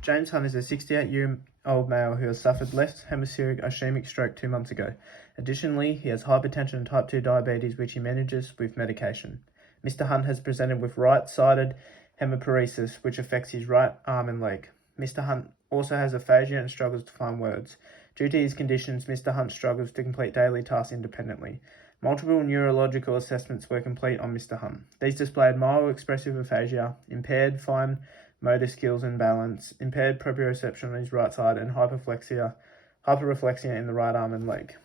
James Hunt is a 68-year-old male who has suffered left hemispheric ischemic stroke 2 months ago. Additionally, he has hypertension and type 2 diabetes, which he manages with medication. Mr. Hunt has presented with right-sided hemiparesis, which affects his right arm and leg. Mr. Hunt also has aphasia and struggles to find words. Due to his conditions, Mr. Hunt struggles to complete daily tasks independently. Multiple neurological assessments were complete on Mr. Hunt. These displayed mild expressive aphasia, impaired fine motor skills and balance, impaired proprioception on his right side, and hyperreflexia in the right arm and leg.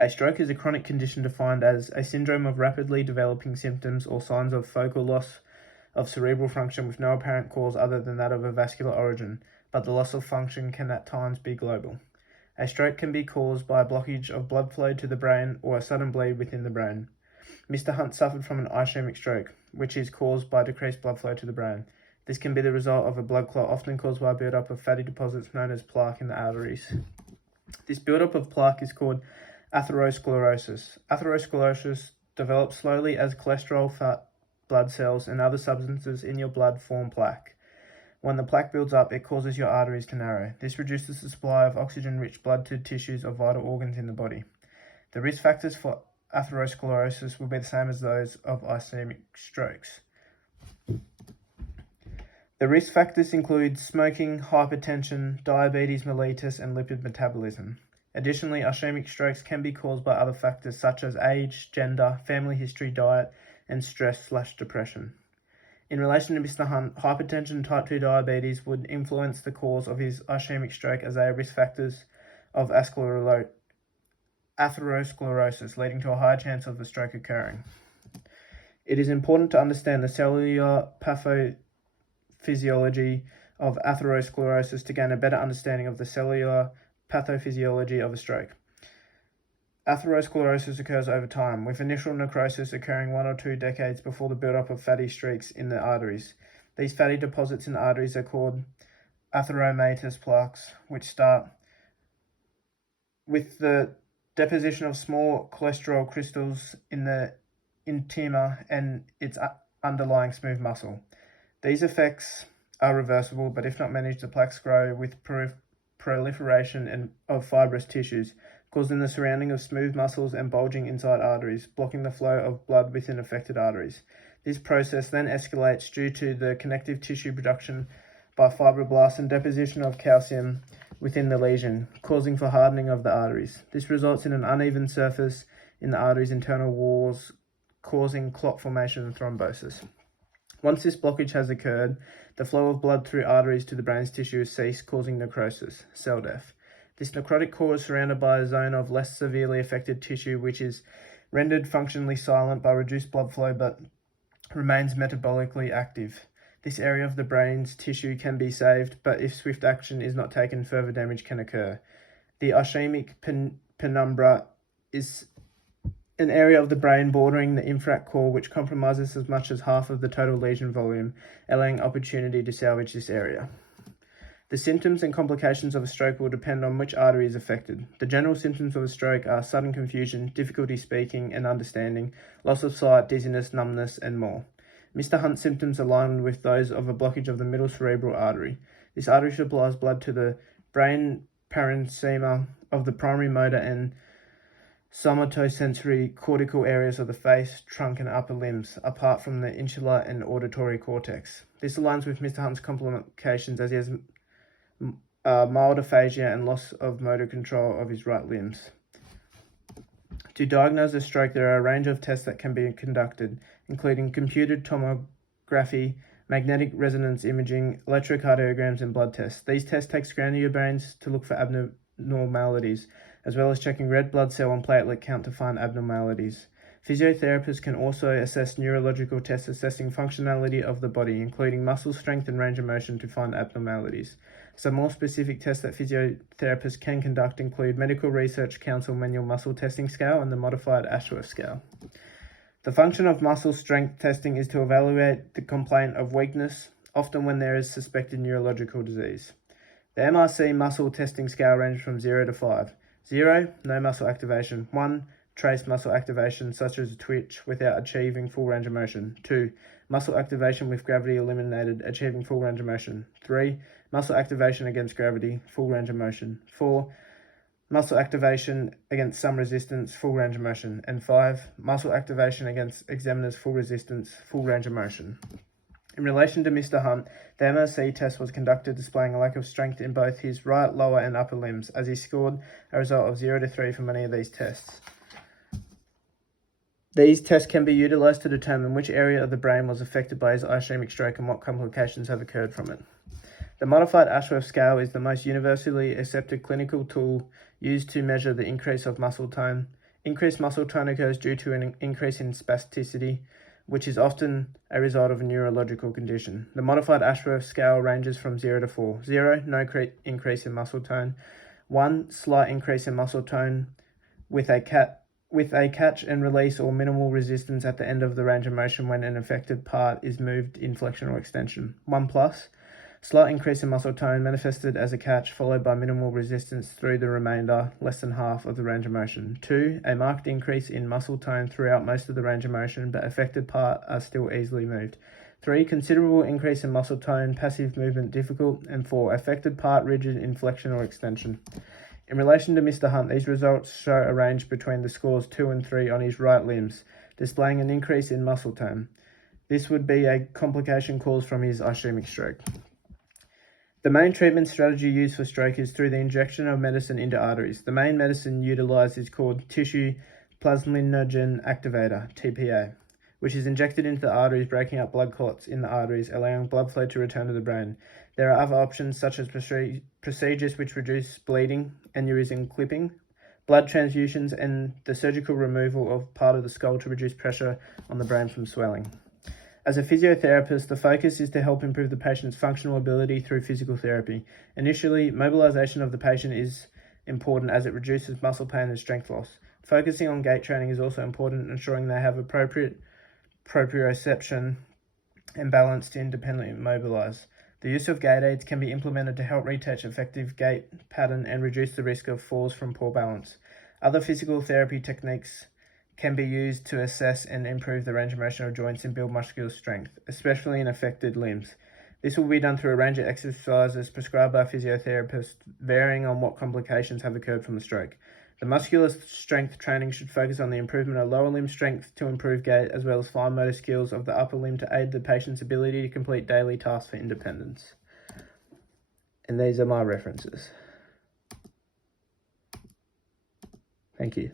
A stroke is a chronic condition defined as a syndrome of rapidly developing symptoms or signs of focal loss of cerebral function with no apparent cause other than that of a vascular origin, but the loss of function can at times be global. A stroke can be caused by a blockage of blood flow to the brain or a sudden bleed within the brain. Mr. Hunt suffered from an ischemic stroke, which is caused by decreased blood flow to the brain. This can be the result of a blood clot, often caused by a buildup of fatty deposits known as plaque in the arteries. This buildup of plaque is called atherosclerosis. Atherosclerosis develops slowly as cholesterol, fat, blood cells, and other substances in your blood form plaque. When the plaque builds up, it causes your arteries to narrow. This reduces the supply of oxygen-rich blood to tissues of vital organs in the body. The risk factors for atherosclerosis will be the same as those of ischemic strokes. The risk factors include smoking, hypertension, diabetes mellitus, and lipid metabolism. Additionally, ischemic strokes can be caused by other factors such as age, gender, family history, diet, and stress/depression. In relation to Mr. Hunt, hypertension and type 2 diabetes would influence the cause of his ischemic stroke as they are risk factors of atherosclerosis, leading to a higher chance of the stroke occurring. It is important to understand the cellular pathophysiology of atherosclerosis to gain a better understanding of the cellular pathophysiology of a stroke. Atherosclerosis occurs over time, with initial necrosis occurring 1 or 2 decades before the buildup of fatty streaks in the arteries. These fatty deposits in the arteries are called atheromatous plaques, which start with the deposition of small cholesterol crystals in the intima and its underlying smooth muscle. These effects are reversible, but if not managed, the plaques grow with proliferation of fibrous tissues, causing the surrounding of smooth muscles and bulging inside arteries, blocking the flow of blood within affected arteries. This process then escalates due to the connective tissue production by fibroblasts and deposition of calcium within the lesion, causing for hardening of the arteries. This results in an uneven surface in the artery's internal walls, causing clot formation and thrombosis. Once this blockage has occurred, the flow of blood through arteries to the brain's tissue has ceased, causing necrosis, cell death. This necrotic core is surrounded by a zone of less severely affected tissue, which is rendered functionally silent by reduced blood flow but remains metabolically active. This area of the brain's tissue can be saved, but if swift action is not taken, further damage can occur. The ischemic penumbra is an area of the brain bordering the infract core which compromises as much as half of the total lesion volume, allowing opportunity to salvage this area. The symptoms and complications of a stroke will depend on which artery is affected. The general symptoms of a stroke are sudden confusion, difficulty speaking and understanding, loss of sight, dizziness, numbness, and more. Mr. Hunt's symptoms align with those of a blockage of the middle cerebral artery. This artery supplies blood to the brain parenchyma of the primary motor and somatosensory cortical areas of the face, trunk, and upper limbs, apart from the insular and auditory cortex. This aligns with Mr. Hunt's complications as he has mild aphasia and loss of motor control of his right limbs. To diagnose a stroke, there are a range of tests that can be conducted, including computed tomography, magnetic resonance imaging, electrocardiograms, and blood tests. These tests take scans of your brains to look for abnormalities, as well as checking red blood cell and platelet count to find abnormalities. Physiotherapists can also assess neurological tests assessing functionality of the body, including muscle strength and range of motion to find abnormalities. Some more specific tests that physiotherapists can conduct include Medical Research Council Manual Muscle Testing Scale and the Modified Ashworth Scale. The function of muscle strength testing is to evaluate the complaint of weakness, often when there is suspected neurological disease. The MRC muscle testing scale ranges from 0 to 5. 0, no muscle activation. 1, trace muscle activation such as twitch without achieving full range of motion. 2. Muscle activation with gravity eliminated, achieving full range of motion. 3. Muscle activation against gravity, full range of motion. 4. Muscle activation against some resistance, full range of motion. And 5. Muscle activation against examiner's full resistance, full range of motion. In relation to Mr. Hunt, the MRC test was conducted displaying a lack of strength in both his right, lower and upper limbs, as he scored a result of 0 to 3 for many of these tests. These tests can be utilised to determine which area of the brain was affected by his ischemic stroke and what complications have occurred from it. The modified Ashworth scale is the most universally accepted clinical tool used to measure the increase of muscle tone. Increased muscle tone occurs due to an increase in spasticity, which is often a result of a neurological condition. The modified Ashworth scale ranges from 0 to 4. 0, no increase in muscle tone. 1, slight increase in muscle tone with a catch and release or minimal resistance at the end of the range of motion when an affected part is moved in flexion or extension. 1 plus, slight increase in muscle tone manifested as a catch followed by minimal resistance through the remainder, less than half of the range of motion. 2, a marked increase in muscle tone throughout most of the range of motion, but affected part are still easily moved. 3, considerable increase in muscle tone, passive movement difficult. And 4, affected part rigid in flexion or extension. In relation to Mr. Hunt, these results show a range between the scores 2 and 3 on his right limbs, displaying an increase in muscle tone. This would be a complication caused from his ischemic stroke. The main treatment strategy used for stroke is through the injection of medicine into arteries. The main medicine utilised is called tissue plasminogen activator, TPA, which is injected into the arteries, breaking up blood clots in the arteries, allowing blood flow to return to the brain. There are other options such as procedures which reduce bleeding, aneurysm clipping, blood transfusions, and the surgical removal of part of the skull to reduce pressure on the brain from swelling. As a physiotherapist, the focus is to help improve the patient's functional ability through physical therapy. Initially, mobilization of the patient is important as it reduces muscle pain and strength loss. Focusing on gait training is also important, ensuring they have appropriate proprioception and balance to independently mobilize. The use of gait aids can be implemented to help retouch effective gait pattern and reduce the risk of falls from poor balance. Other physical therapy techniques can be used to assess and improve the range of motion of joints and build muscular strength, especially in affected limbs. This will be done through a range of exercises prescribed by physiotherapists, varying on what complications have occurred from the stroke. The muscular strength training should focus on the improvement of lower limb strength to improve gait, as well as fine motor skills of the upper limb to aid the patient's ability to complete daily tasks for independence. And these are my references. Thank you.